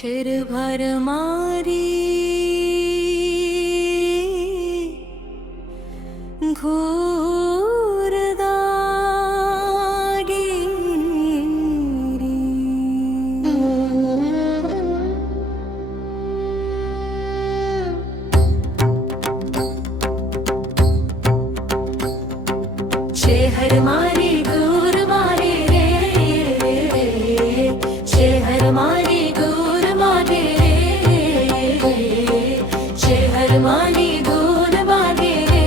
શેર ભર મારી શેહર મારી ગોર મારે રે શેહર મારી ગોર મારે રે શેહર માની ધૂન વાગે રે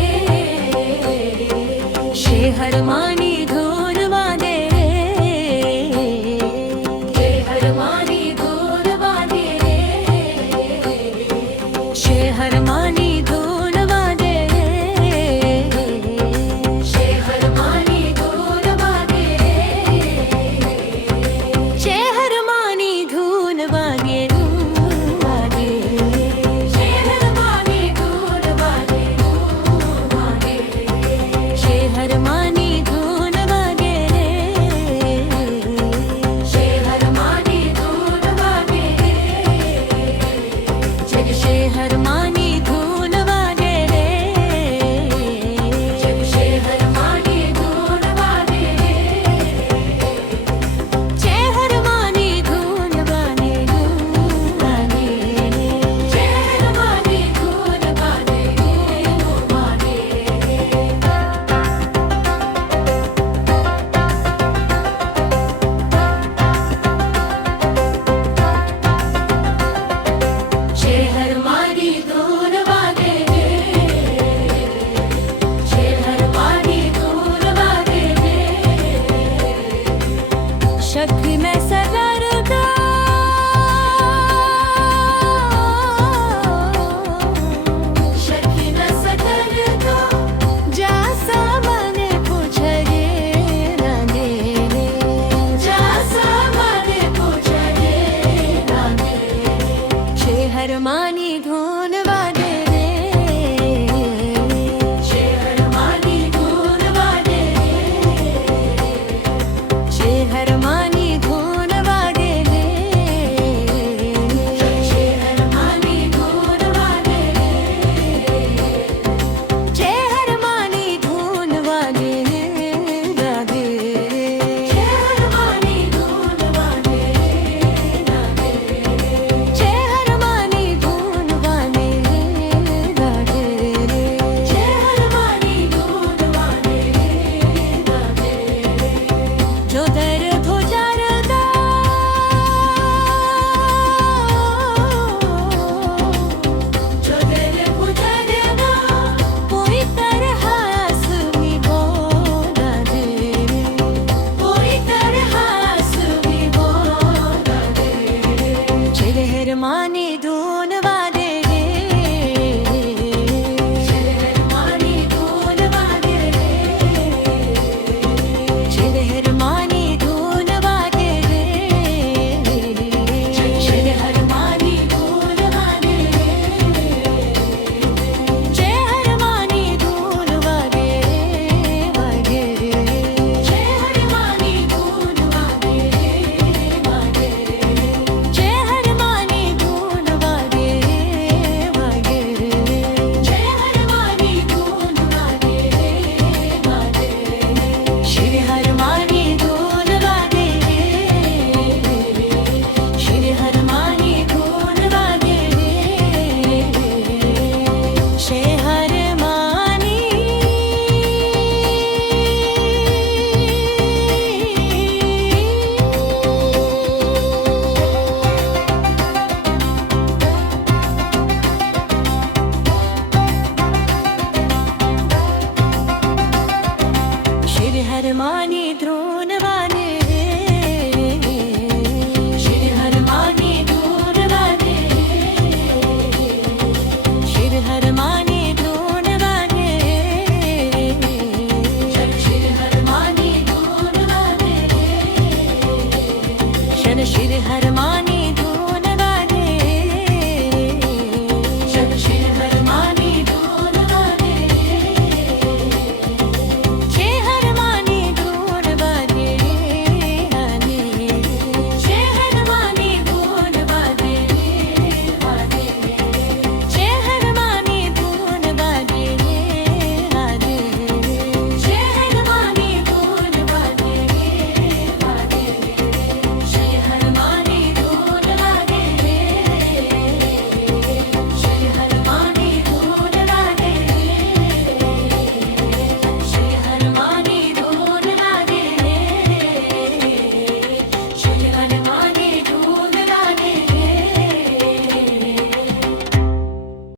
શેહર માની ધૂન વાગે રે શેહર માની ધૂન વાગે રે શેહર માની ધૂન વાગે शक्ति में सरदा शक्ति में सरदा जैसा मैंने पूछा रे राने जैसा मैंने पूछा रे राने शेहर मानी धून वादे रे शेहर मानी धून वादे रे शेहर माने